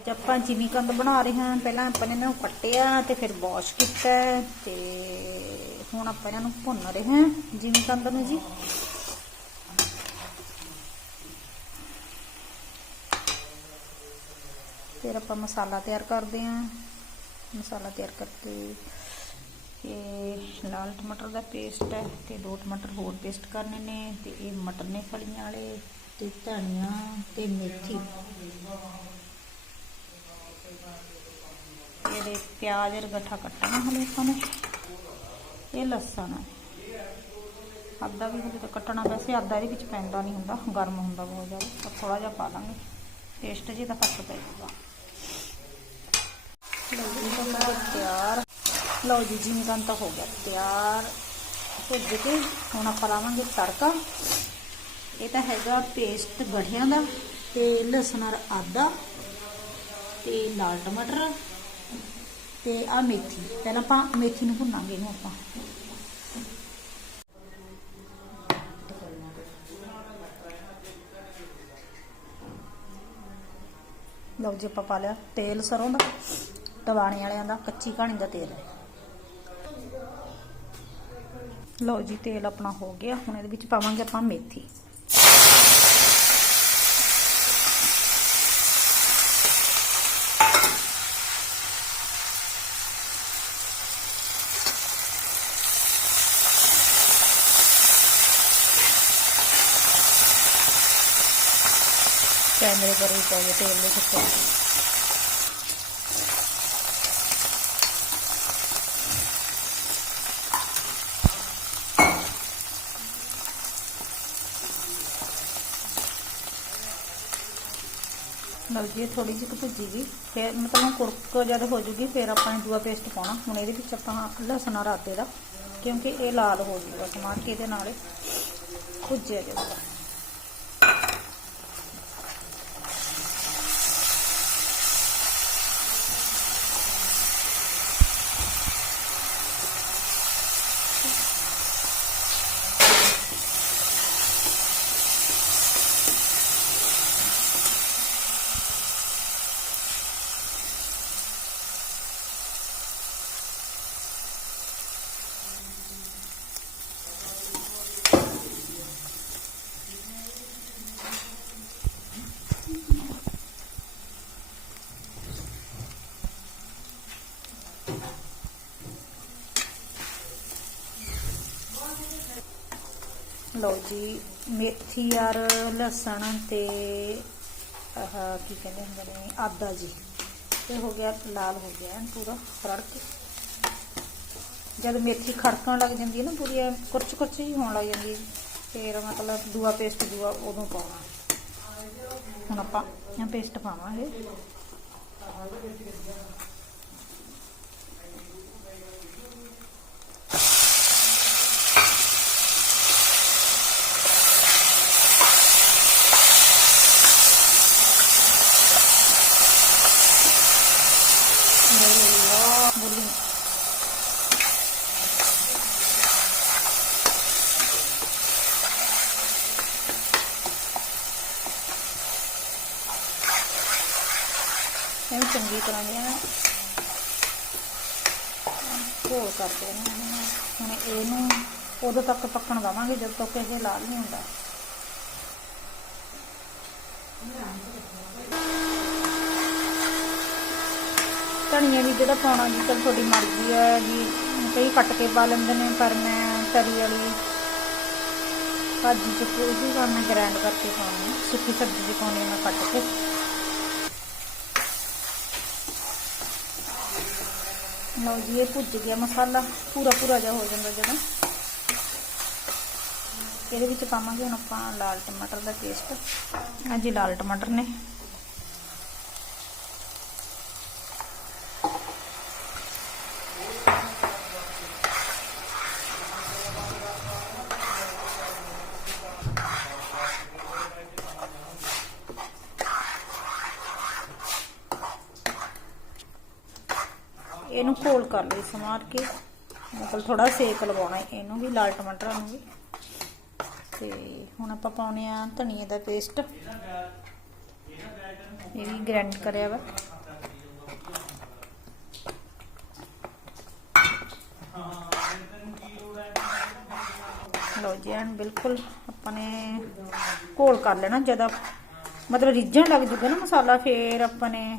ਅੱਜ ਆਪਾਂ ਜਿਮੀ ਕੰਦ ਬਣਾ ਰਹੇ ਹਾਂ। ਪਹਿਲਾਂ ਆਪਾਂ ਨੇ ਇਹਨਾਂ ਨੂੰ ਕੱਟਿਆ ਤੇ ਫਿਰ ਵਾਸ਼ ਕੀਤਾ ਤੇ ਹੁਣ ਆਪਾਂ ਇਹਨਾਂ ਨੂੰ ਭੁੰਨ ਰਹੇ ਹਾਂ ਜਿਮੀ ਕੰਦ ਨੂੰ ਜੀ। ਫਿਰ ਆਪਾਂ ਮਸਾਲਾ ਤਿਆਰ ਕਰਦੇ ਹਾਂ। ਮਸਾਲਾ ਤਿਆਰ ਕਰਕੇ ਇਹ ਲਾਲ ਟਮਾਟਰ ਦਾ ਪੇਸਟ ਹੈ ਤੇ ਦੋ ਟਮਾਟਰ ਹੋਰ ਪੇਸਟ ਕਰਨੇ ਨੇ ਤੇ ਇਹ ਮਟਰ ਨੇ ਫਲੀਆਂ ਵਾਲੇ ਤੇ ਧਨੀਆ ਤੇ ਮੇਥੀ। ਇਹਦੇ ਪਿਆਜ਼ ਰਗਠਾ ਕੱਟਣਾ ਹਲੇ ਆਪਾਂ ਨੇ। ਇਹ ਲਸਣ। ਹੈ ਅੱਧਾ ਵੀ ਹਲੇ ਤਾਂ ਕੱਟਣਾ, ਵੈਸੇ ਅੱਧਾ ਇਹਦੇ ਵਿੱਚ ਪੈਂਦਾ ਨਹੀਂ ਹੁੰਦਾ, ਗਰਮ ਹੁੰਦਾ ਬਹੁਤ ਜ਼ਿਆਦਾ ਤਾਂ ਥੋੜਾ ਜਿਹਾ ਪਾ ਦਾਂਗੇ ਟੇਸਟ ਜੀ ਦਾ ਫ਼ਰਕ ਪੈ ਜਾਊਗਾ। ਲਓ ਜੀ ਤਾਂ ਤਿਆਰ। ਲਓ ਜੀ, ਜਿਵੇਂ ਤਾਂ ਹੋ ਗਿਆ ਤਿਆਰ। ਭੁੱਜ ਕੇ ਹੁਣ ਆਪਾਂ ਲਾਵਾਂਗੇ ਤੜਕਾ। ਇਹ ਤਾਂ ਹੈਗਾ ਪੇਸਟ ਗੜਿਆਂ ਦਾ ਤੇ ਲਸਣ ਔਰ ਆਦਾ ਤੇ ਲਾਲ ਟਮਾਟਰ। ਤੇ ਆ ਮੇਥੀ। ਪਹਿਲਾਂ ਆਪਾਂ ਮੇਥੀ ਨੂੰ ਭੁੰਨਾਂਗੇ ਇਹਨੂੰ ਆਪਾਂ। ਲਓ ਜੀ ਆਪਾਂ ਪਾ ਲਿਆ ਤੇਲ ਸਰੋਂ ਦਾ ਟਵਾਣੇ ਵਾਲਿਆਂ ਦਾ, ਕੱਚੀ ਘਾਣੀ ਦਾ ਤੇਲ। ਲਓ ਜੀ ਤੇਲ ਆਪਣਾ ਹੋ ਗਿਆ। ਹੁਣ ਇਹਦੇ ਵਿੱਚ ਪਾਵਾਂਗੇ ਆਪਾਂ ਮੇਥੀ। ਕੈਮਰੇ ਪਰ ਵੀ ਪਾਇਆ ਤੇਲ ਦੇ ਵਿੱਚ ਲਓ ਜੀ ਥੋੜੀ ਜਿਹੀ ਭੁੱਜੀ ਗਈ। ਫਿਰ ਮਤਲਬ ਕੁਰਕ ਜਦ ਹੋ ਜੂਗੀ, ਫਿਰ ਆਪਾਂ ਦੂਆ ਪੇਸਟ ਪਾਉਣਾ। ਹੁਣ ਇਹਦੇ ਵਿੱਚ ਆਪਾਂ ਲਸਣ ਔਰ ਆਦੇ ਦਾ, ਕਿਉਂਕਿ ਇਹ ਲਾਲ ਹੋ ਜੂਗਾ ਟਮਾਟਰ, ਇਹਦੇ ਨਾਲ ਭੁੱਜਿਆ ਜਾਊਗਾ ਲਓ ਜੀ ਮੇਥੀ ਯਾਰ ਲਸਣ ਤੇ ਆਹ ਕੀ ਕਹਿੰਦੇ ਹੁੰਦੇ ਨੇ ਆਦਾ ਜੀ। ਇਹ ਹੋ ਗਿਆ ਲਾਲ ਹੋ ਗਿਆ ਪੂਰਾ ਫ਼ਰਕ ਜਦ ਮੇਥੀ ਖੜਕਣ ਲੱਗ ਜਾਂਦੀ ਹੈ ਨਾ ਪੂਰੀ ਕੁਰਚ ਕੁਰਚ ਜੀ ਹੋਣ ਲੱਗ ਜਾਂਦੀ ਹੈ, ਫਿਰ ਮਤਲਬ ਦੂਆ ਪੇਸਟ ਦੂਆ ਉਦੋਂ ਪਾਉਣਾ। ਹੁਣ ਆਪਾਂ ਇਹ ਪੇਸਟ ਪਾਵਾਂਗੇ ਬੋਲੀ ਇਹ ਚੰਗੀ ਤਰ੍ਹਾਂ ਜਿਹਾ ਘੋਲ ਕਰਦੇ ਨੇ ਹੁਣ। ਇਹਨੂੰ ਉਦੋਂ ਤੱਕ ਪੱਕਣ ਦਵਾਂਗੇ ਜਦ ਤੱਕ ਇਹ ਲਾਲ ਨਹੀਂ ਹੁੰਦਾ। ਧਨੀਆ ਵੀ ਜਿਹੜਾ ਪਾਉਣਾ ਜੀ, ਚਲ ਤੁਹਾਡੀ ਮਰਜ਼ੀ ਹੈ ਜੀ। ਕਈ ਕੱਟ ਕੇ ਪਾ ਲੈਂਦੇ ਨੇ, ਪਰ ਮੈਂ ਤਰੀ ਵਾਲੀ ਭਾਜੀ ਚ ਕੋਈ ਵੀ ਕਰਨਾ ਗ੍ਰਾਈਂਡ ਕਰਕੇ ਪਾਉਣੀ ਸੁੱਕੀ ਸਬਜ਼ੀ ਚ ਪਾਉਣੀ ਮੈਂ ਕੱਟ ਕੇ ਲਓ ਜੀ, ਇਹ ਭੁੱਜ ਗਿਆ ਮਸਾਲਾ, ਪੂਰਾ ਪੂਰਾ ਜਿਹਾ ਹੋ ਜਾਂਦਾ ਜਦੋਂ। ਇਹਦੇ ਵਿੱਚ ਪਾਵਾਂਗੇ ਹੁਣ ਆਪਾਂ ਲਾਲ ਟਮਾਟਰ ਦਾ ਪੇਸਟ ਹਾਂਜੀ, ਲਾਲ ਟਮਾਟਰ ਨੇ। ਇਹਨੂੰ ਕੋਲ ਕਰ ਲਈ ਸਮਾਰ ਕੇ। ਮਤਲਬ ਥੋੜਾ ਸੇਕ ਲਵਾਉਣਾ ਇਹਨੂੰ ਵੀ, ਲਾਲ ਟਮਾਟਰਾਂ ਨੂੰ ਵੀ। ਤੇ ਹੁਣ ਆਪਾਂ ਪਾਉਣੇ ਆ ਧਨੀਏ ਦਾ ਪੇਸਟ। ਇਹ ਵੀ ਗ੍ਰੈਂਡ ਕਰਿਆ ਵਾ। ਲੋ ਜੀ, ਐਨ ਬਿਲਕੁਲ ਆਪਾਂ ਨੇ ਘੋਲ ਕਰ ਲੈਣਾ। ਜਦ ਮਤਲਬ ਰਿੱਝਣ ਲੱਗ ਜੂਗਾ ਨਾ ਮਸਾਲਾ, ਫੇਰ ਆਪਾਂ ਨੇ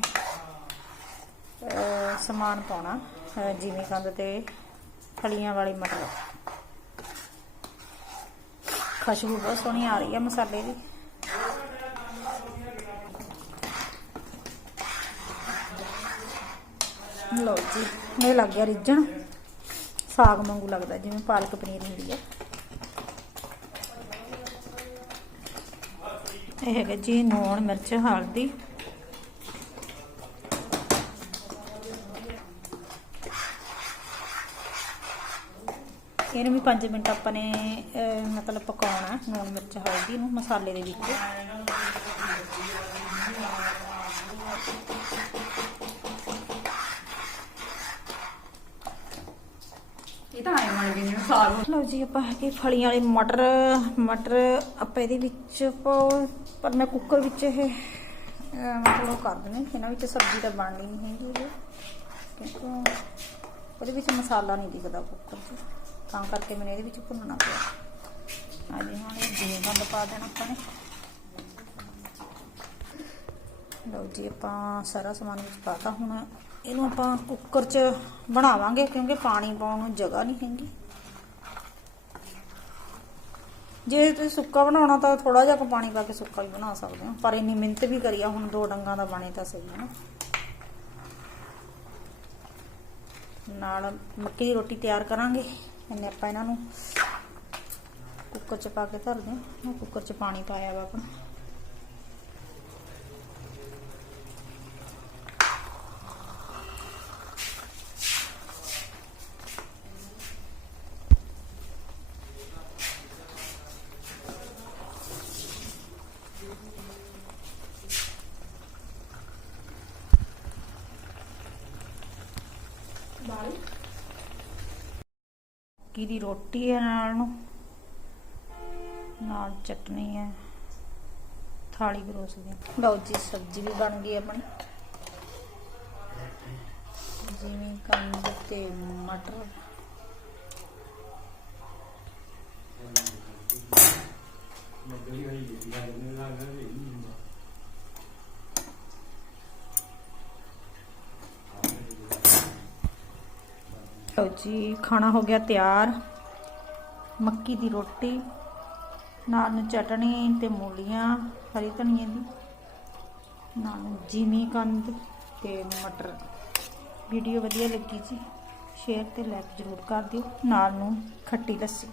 ਸਮਾਨ ਪਾਉਣਾ ਜਿਵੇਂ ਕੰਦ ਤੇ ਫਲੀਆਂ ਵਾਲੀ ਮਟਰ। ਖੁਸ਼ਬੂ ਬਹੁਤ ਸੋਹਣੀ ਆ ਰਹੀ ਹੈ ਮਸਾਲੇ ਦੀ। ਲਓ ਜੀ, ਇਹ ਲੱਗ ਗਿਆ ਰਿੱਝਣ। ਸਾਗ ਵਾਂਗੂ ਲੱਗਦਾ, ਜਿਵੇਂ ਪਾਲਕ ਪਨੀਰ ਹੁੰਦੀ ਹੈ ਇਹ ਹੈਗਾ ਜੀ ਨੂਣ, ਮਿਰਚ, ਹਲਦੀ। ਇਹਨੂੰ ਵੀ 5 ਮਿੰਟ ਆਪਾਂ ਨੇ ਮਤਲਬ ਪਕਾਉਣਾ ਨੂਣ ਮਿਰਚ ਹਲਦੀ ਨੂੰ ਮਸਾਲੇ ਦੇ ਵਿੱਚ। ਇਹ ਤਾਂ ਆਏ ਬਣ ਗਏ ਜਿਵੇਂ ਸਾਗ ਲਓ ਜੀ ਆਪਾਂ ਹੈਗੇ ਫਲੀਆਂ ਵਾਲੇ ਮਟਰ। ਮਟਰ ਆਪਾਂ ਇਹਦੇ ਵਿੱਚ ਪਰ ਮੈਂ ਕੁੱਕਰ ਵਿੱਚ ਇਹ ਮਤਲਬ ਕਰ ਦਿੰਦੇ ਇਹਨਾਂ ਵਿੱਚ ਸਬਜ਼ੀ ਤਾਂ ਬਣਨੀ ਨਹੀਂ ਹੈਗੀ। ਇਹ ਕਿਉਂਕਿ ਉਹਦੇ ਵਿੱਚ ਮਸਾਲਾ ਨਹੀਂ ਦਿਖਦਾ ਕੁੱਕਰ 'ਚ। ਤਾਂ ਕਰਕੇ ਮੈਨੂੰ ਇਹਦੇ ਵਿੱਚ ਭੁੰਨਣਾ ਪਿਆ। ਜੀ, ਹੁਣ ਇਹ ਜਿਵੇਂ ਬੰਦ ਪਾ ਦੇਣਾ ਆਪਾਂ ਨੇ। ਲਓ ਜੀ, ਆਪਾਂ ਸਾਰਾ ਸਮਾਨ ਵਿੱਚ ਪਾਤਾ। ਹੁਣ ਇਹਨੂੰ ਆਪਾਂ ਕੁੱਕਰ 'ਚ ਬਣਾਵਾਂਗੇ, ਕਿਉਂਕਿ ਪਾਣੀ ਪਾਉਣ ਨੂੰ ਜਗ੍ਹਾ ਨਹੀਂ ਹੈਗੀ। ਜੇ ਤੁਸੀਂ ਸੁੱਕਾ ਬਣਾਉਣਾ ਤਾਂ ਥੋੜਾ ਜਿਹਾ ਪਾਣੀ ਪਾ ਕੇ ਸੁੱਕਾ ਵੀ ਬਣਾ ਸਕਦੇ ਹੋ। ਪਰ ਇੰਨੀ ਮਿਹਨਤ ਵੀ ਕਰੀ ਆ, ਹੁਣ ਦੋ ਡੰਗਾਂ ਦਾ ਬਣੇ ਤਾਂ ਸਹੀ ਹੈ ਨਾ। ਨਾਲ ਮੱਕੀ ਦੀ ਰੋਟੀ ਤਿਆਰ ਕਰਾਂਗੇ। ਇਹਨੇ ਆਪਾਂ ਇਹਨਾਂ ਨੂੰ ਕੁੱਕਰ 'ਚ ਪਾ ਕੇ ਧਰਦੇ ਹਾਂ ਕੁੱਕਰ 'ਚ ਪਾਣੀ ਪਾਇਆ ਵਾ ਆਪਣਾ ਮੱਕੀ ਦੀ ਰੋਟੀ ਹੈ ਨਾਲ ਨੂੰ। ਨਾਲ ਚਟਨੀ ਹੈ। ਥਾਲੀ ਪਰੋਸਦੇ ਹਾਂ। ਲਓ ਜੀ, ਸਬਜ਼ੀ ਵੀ ਬਣ ਗਈ ਆਪਣੀ। ਜਿਵੇਂ ਕੰਦ ਤੇ ਮਟਰ। ਲਓ ਜੀ, ਖਾਣਾ ਹੋ ਗਿਆ ਤਿਆਰ। ਮੱਕੀ ਦੀ ਰੋਟੀ ਨਾਲ ਨੂੰ ਚਟਣੀ ਤੇ ਮੂਲੀਆਂ, ਹਰੀ ਧਨੀਏ ਦੀ ਨਾਲ ਨੂੰ ਜੀਮੀ ਕੰਦ ਤੇ ਮਟਰ। ਵੀਡੀਓ ਵਧੀਆ ਲੱਗੀ ਜੀ, ਸ਼ੇਅਰ ਤੇ ਲਾਈਕ ਜ਼ਰੂਰ ਕਰ ਦਿਓ। ਨਾਲ ਨੂੰ ਖੱਟੀ ਲੱਸੀ।